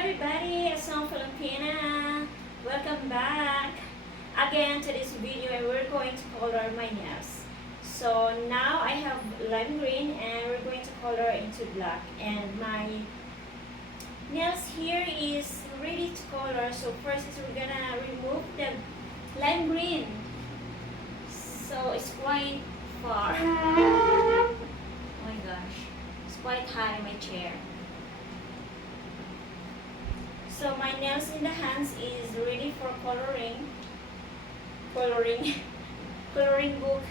everybody, Salon Filipina. Welcome back again to this video, and we're going to color my nails. So now I have lime green and we're going to color into black, and my nails here is ready to color. So first is we're gonna remove the lime green. So it's quite far. Oh my gosh, it's quite high in my chair. So my nails in the hands is ready for coloring coloring book.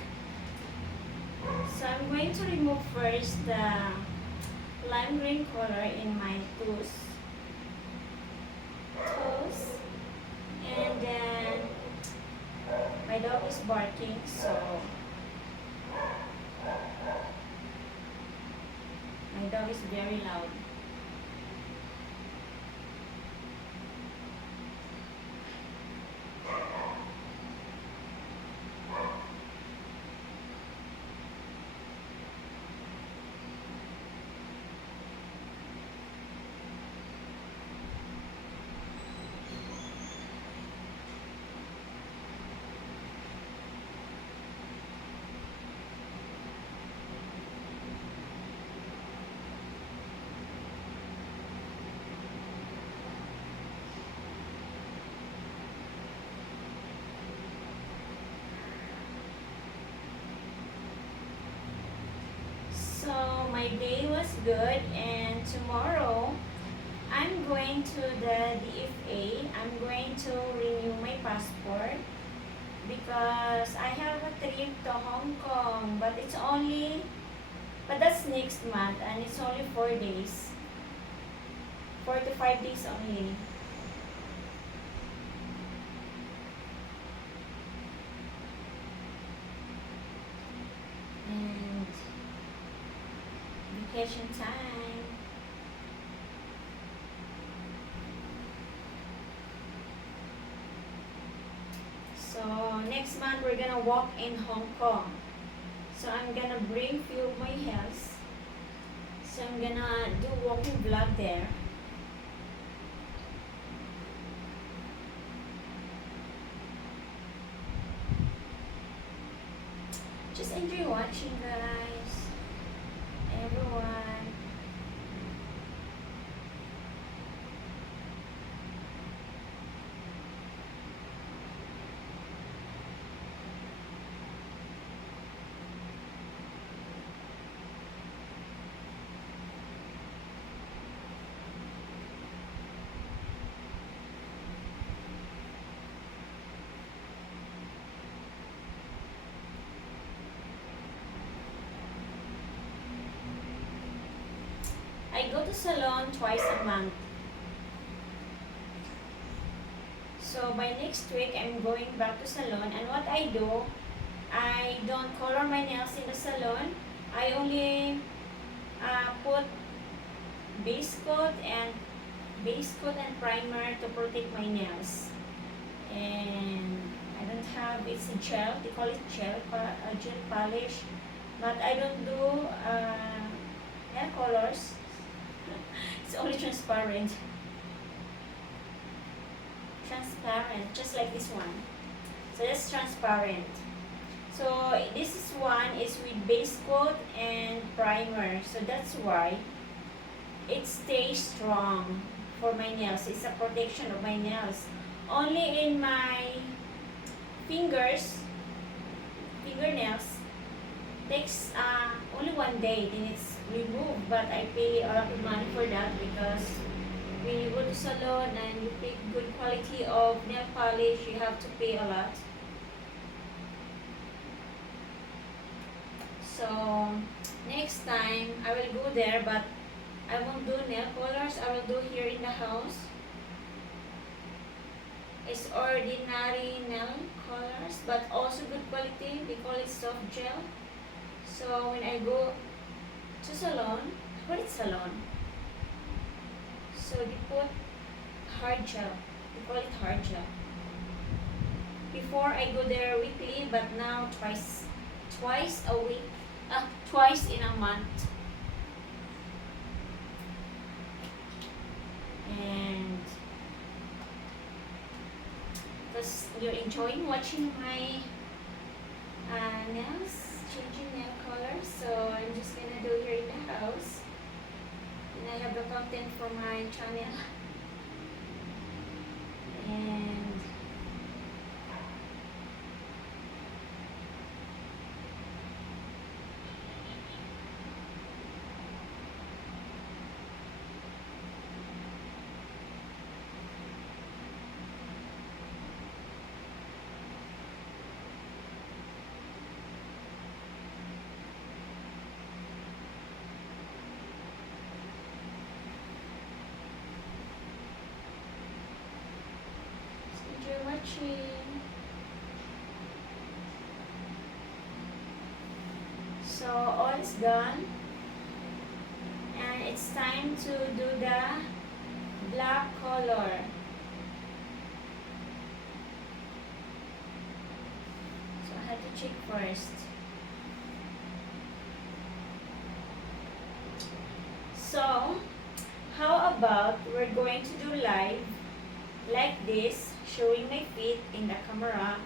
So I'm going to remove first the lime green color in my toes, and then my dog is barking, so my dog is very loud. So my day was good, and tomorrow I'm going to the DFA. I'm going to renew my passport because I have a trip to Hong Kong, but that's next month, and it's only 4 days. 4 to 5 days only. And vacation time. So next month we're gonna walk in Hong Kong. So I'm gonna bring few of my hairs. So I'm gonna do walking vlog there. Just enjoy watching, guys. Everyone. I go to Salon twice a month. So by next week, I'm going back to Salon, and what I do, I don't color my nails in the salon. I only put base coat and primer to protect my nails. And I don't have, it's a gel, they call it gel polish, but I don't do nail colors. It's only transparent, just like this one. So that's transparent. So this one is with base coat and primer, so that's why it stays strong for my nails. It's a protection of my nails. Only in my fingernails takes only 1 day, then it's removed, but I pay a lot of money for that because when you go to salon and you pick good quality of nail polish, you have to pay a lot. So next time I will go there, but I won't do nail colors. I will do here in the house. It's ordinary nail colors, but also good quality. They call it soft gel. So when I go to Salon, what is Salon? So they put hard gel. They call it hard gel. Before I go there weekly, but now twice a week. Twice in a month. And you're enjoying watching my nails, changing nail colors. So I'm just gonna do here in the house. And I have the content for my channel. And enjoy watching. So all is done, and it's time to do the black color. So I have to check first. So how about we're going to do live like this, showing my feet in the camera,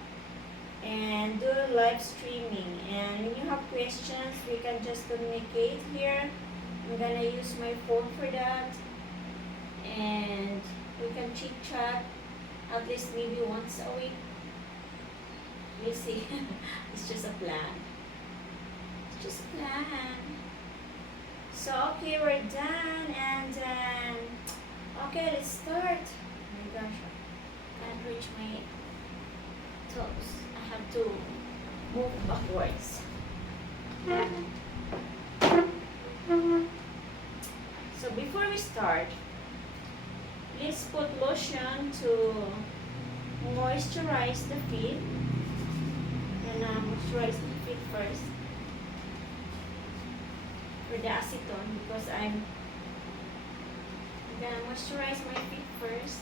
and do live streaming. And when you have questions, we can just communicate here. I'm gonna use my phone for that, and we can chit chat at least maybe once a week. We'll see. It's just a plan. It's just a plan. So okay, we're done, and okay, let's start. Oh my gosh, I can't reach my toes. I have to move backwards. So before we start, please put lotion to moisturize the feet. And moisturize the feet first for the acetone, because I'm gonna moisturize my feet first.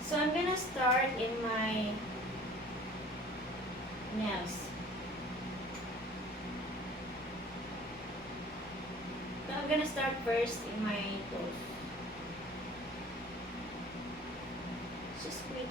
So I'm gonna start in my nails. So I'm gonna start first in my toes. Just quick.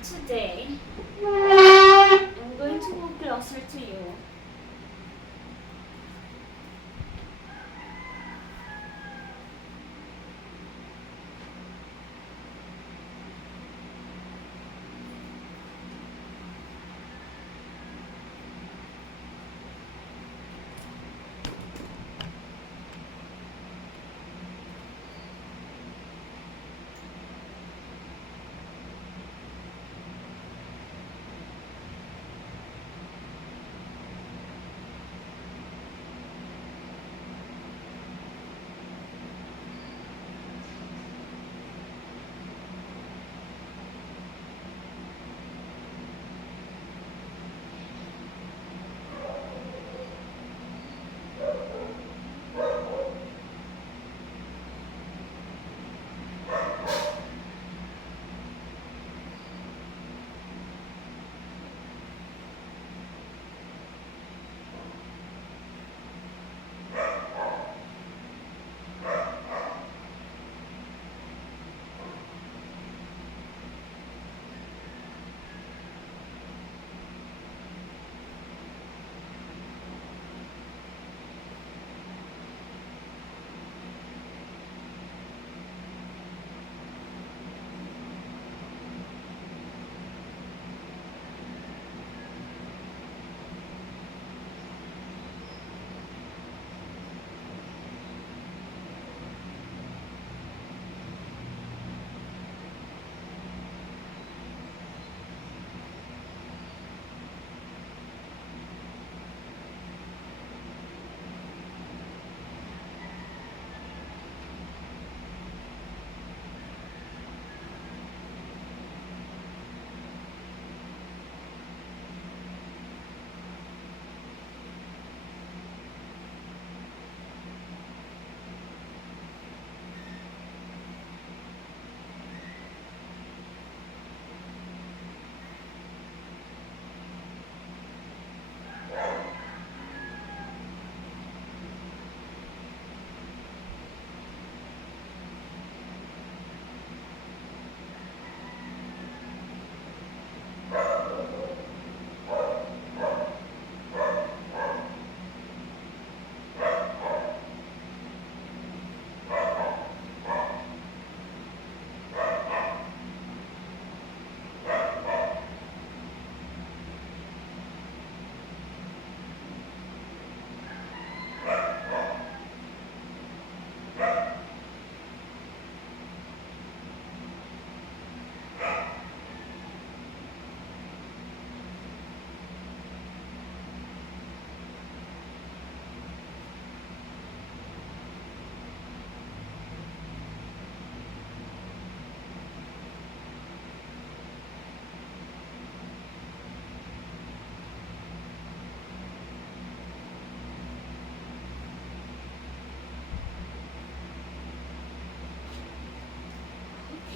And today, I'm going to move closer to you.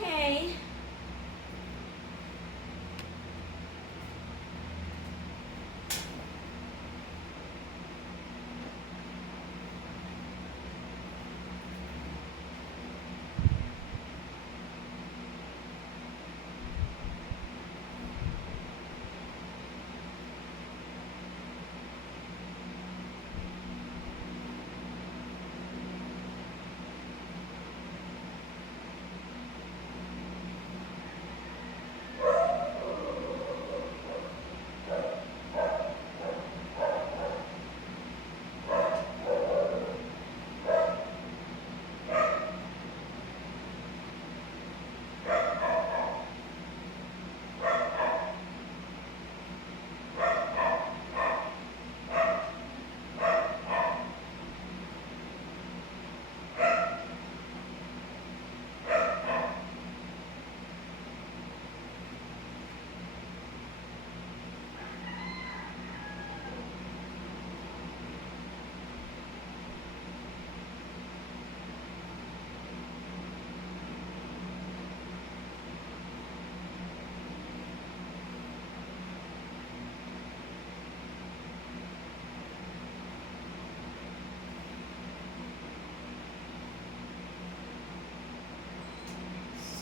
Okay.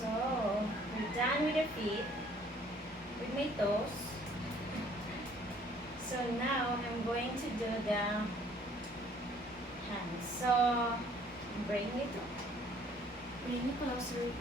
So, we're done with the feet. my toes. So now I'm going to do the hands. So bring it closer.